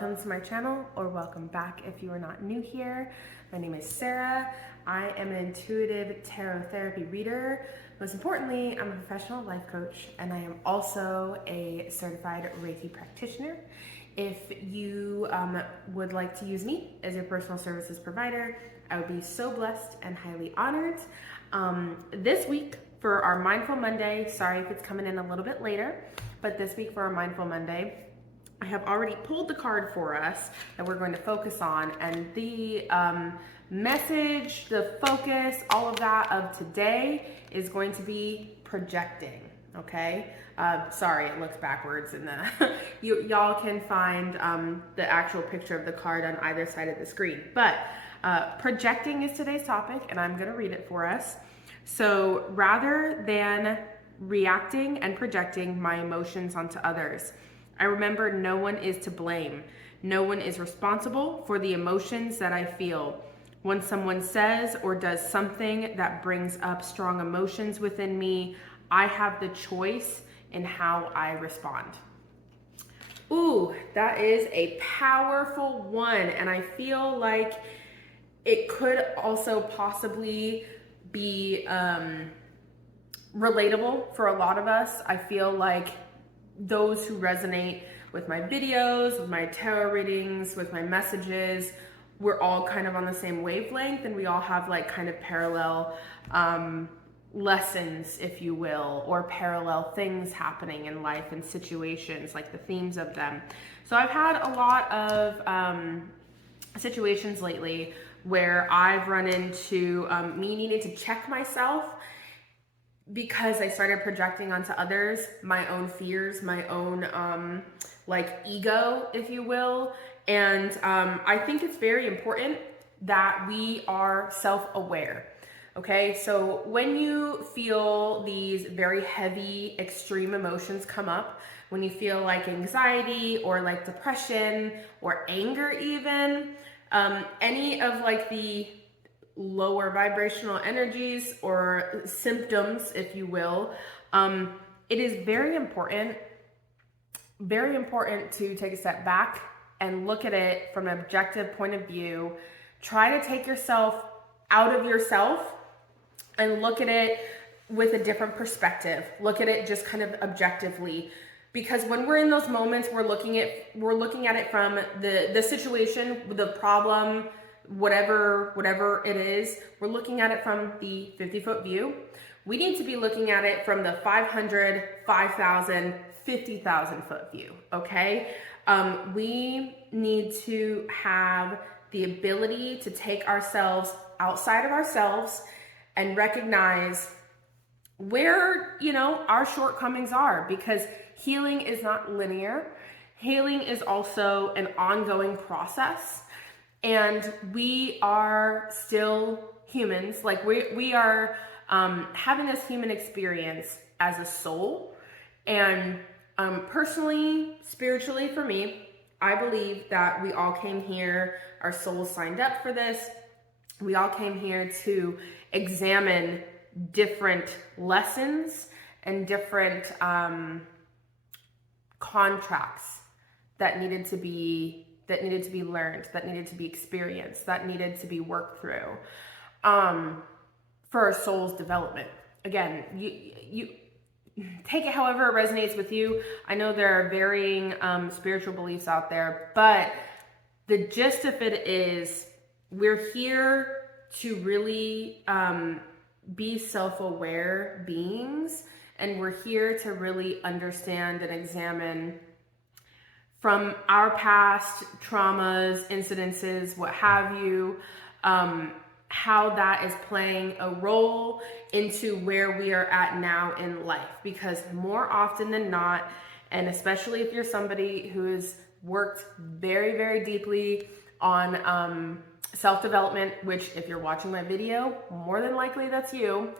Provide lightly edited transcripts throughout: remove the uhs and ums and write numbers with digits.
Welcome to my channel, or welcome back if you are not new here. My name is Sarah. I am an intuitive tarot therapy reader. Most importantly, I'm a professional life coach, and I am also a certified Reiki practitioner. If you would like to use me as your personal services provider, I would be so blessed and highly honored. This week for our Mindful Monday, sorry if it's coming in a little bit later, but this week for our Mindful Monday, I have already pulled the card for us that we're going to focus on, and the message, the focus, all of that of today is going to be projecting, okay? Sorry, it looks backwards in the, y'all can find the actual picture of the card on either side of the screen, but projecting is today's topic, and I'm gonna read it for us. So rather than reacting and projecting my emotions onto others, I remember no one is to blame. No one is responsible for the emotions that I feel. When someone says or does something that brings up strong emotions within me, I have the choice in how I respond. Ooh, that is a powerful one, and I feel like it could also possibly be relatable for a lot of us. I feel like those who resonate with my videos, with my tarot readings, with my messages, we're all kind of on the same wavelength, and we all have like kind of parallel lessons, if you will, or parallel things happening in life and situations, like the themes of them. So I've had a lot of situations lately where I've run into me needing to check myself because I started projecting onto others my own fears, my own like ego, if you will. And I think it's very important that we are self-aware. Okay, so when you feel these very heavy, extreme emotions come up, when you feel like anxiety or like depression or anger even, any of like the lower vibrational energies or symptoms, if you will, it is very important to take a step back and look at it from an objective point of view. Try to take yourself out of yourself and look at it with a different perspective. Look at it just kind of objectively. Because when we're in those moments, we're looking at it from the situation, the problem, whatever it is, we're looking at it from the 50-foot view. We need to be looking at it from the 500, 5,000, 50,000 foot view, okay? We need to have the ability to take ourselves outside of ourselves and recognize where, our shortcomings are, because healing is not linear. Healing is also an ongoing process. And we are still humans. Like we are having this human experience as a soul. And personally, spiritually for me, I believe that we all came here, our souls signed up for this. We all came here to examine different lessons and different contracts that needed to be learned, that needed to be experienced, that needed to be worked through for our soul's development. Again, you take it however it resonates with you. I know there are varying spiritual beliefs out there, but the gist of it is we're here to really be self-aware beings, and we're here to really understand and examine from our past traumas, incidences, what have you, how that is playing a role into where we are at now in life. Because more often than not, and especially if you're somebody who has worked very, very deeply on self-development, which if you're watching my video, more than likely that's you.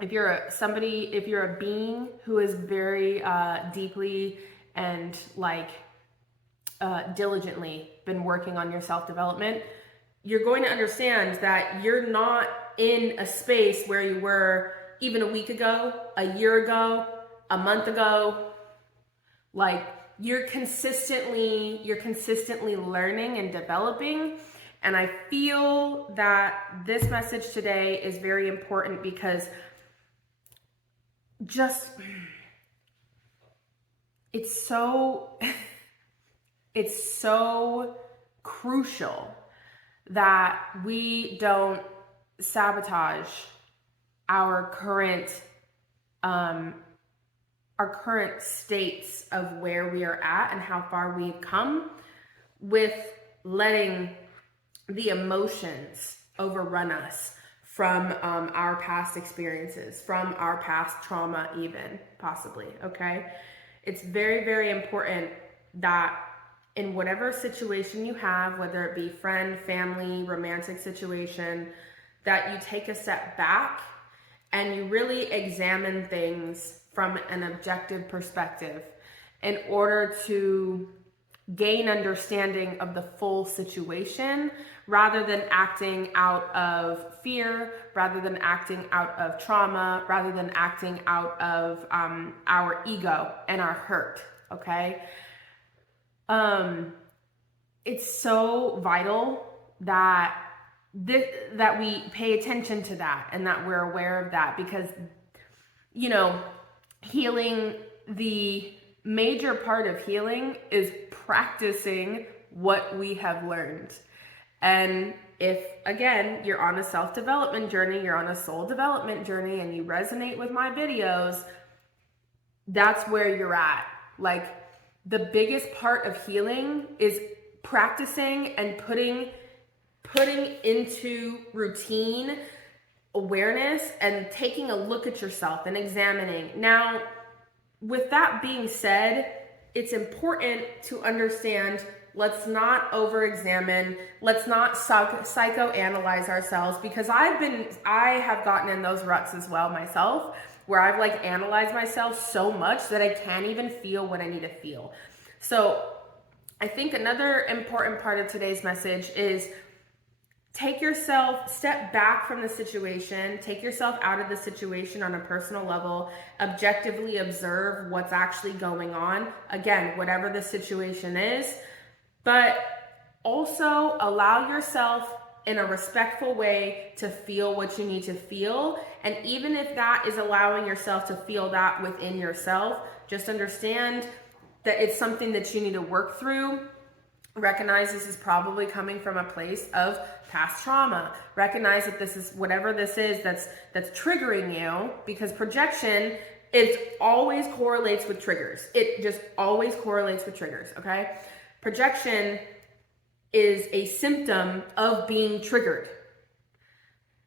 If you're a being who is very deeply and diligently been working on your self-development, you're going to understand that you're not in a space where you were even a week ago, a year ago, a month ago, like you're consistently learning and developing. And I feel that this message today is very important because it's so crucial that we don't sabotage our current states of where we are at and how far we've come with letting the emotions overrun us from our past experiences, from our past trauma even, possibly, okay? It's very, very important that in whatever situation you have, whether it be friend, family, romantic situation, that you take a step back and you really examine things from an objective perspective in order to gain understanding of the full situation rather than acting out of fear, rather than acting out of trauma, rather than acting out of our ego and our hurt, okay? It's so vital that we pay attention to that and that we're aware of that because, you know, healing, the major part of healing is practicing what we have learned. And if, again, you're on a self-development journey, you're on a soul development journey, and you resonate with my videos, that's where you're at. Like, the biggest part of healing is practicing and putting into routine awareness and taking a look at yourself and examining. Now, with that being said, it's important to understand, let's not over-examine, let's not psychoanalyze ourselves, because I have gotten in those ruts as well myself, where I've like analyzed myself so much that I can't even feel what I need to feel. So I think another important part of today's message is step back from the situation, take yourself out of the situation on a personal level, objectively observe what's actually going on. Again, whatever the situation is, but also allow yourself in a respectful way to feel what you need to feel. And even if that is allowing yourself to feel that within yourself, just understand that it's something that you need to work through. Recognize this is probably coming from a place of past trauma. Recognize that this is whatever this is that's triggering you, because projection, it always correlates with triggers. It just always correlates with triggers, okay? Projection is a symptom of being triggered.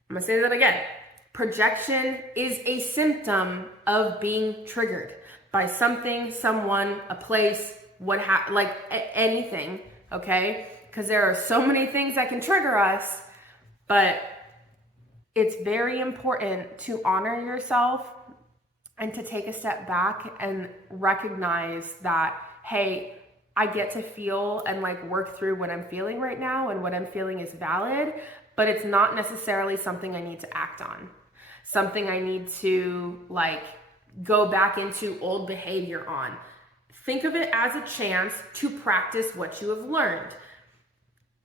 I'm gonna say that again. Projection is a symptom of being triggered by something, someone, a place, like anything, okay? Because there are so many things that can trigger us, but it's very important to honor yourself and to take a step back and recognize that, hey, I get to feel and like work through what I'm feeling right now, and what I'm feeling is valid, but it's not necessarily something I need to act on. Something I need to like go back into old behavior on. Think of it as a chance to practice what you have learned.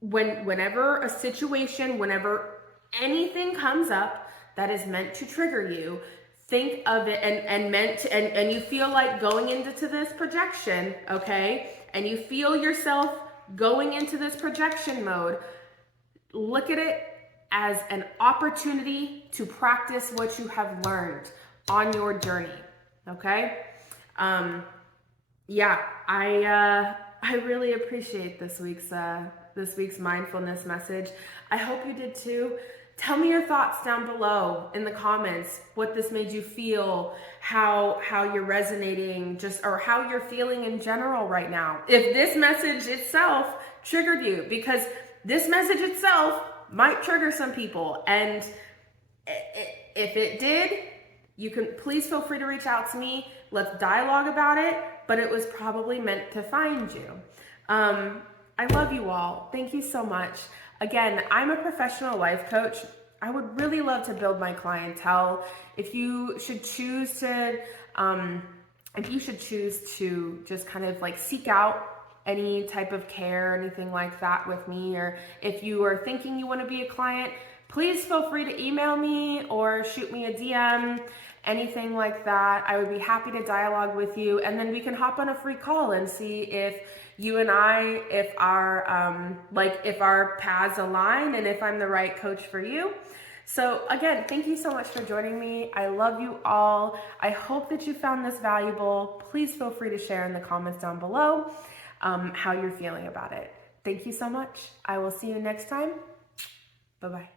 Whenever a situation, whenever anything comes up that is meant to trigger you, think of it and you feel like going into this projection, okay? And you feel yourself going into this projection mode, look at it as an opportunity to practice what you have learned on your journey, okay? Yeah, I really appreciate this week's mindfulness message. I hope you did too. Tell me your thoughts down below in the comments, what this made you feel, how you're resonating, or how you're feeling in general right now. If this message itself triggered you, because this message itself might trigger some people, and if it did, you can please feel free to reach out to me. Let's dialogue about it, but it was probably meant to find you. I love you all. Thank you so much. Again, I'm a professional life coach. I would really love to build my clientele. If you should choose to if you should choose to just kind of like seek out any type of care or anything like that with me, or if you are thinking you want to be a client, please feel free to email me or shoot me a DM, anything like that. I would be happy to dialogue with you, and then we can hop on a free call and see if you and I, if our paths align and if I'm the right coach for you. So again, thank you so much for joining me. I love you all. I hope that you found this valuable. Please feel free to share in the comments down below how you're feeling about it. Thank you so much. I will see you next time. Bye-bye.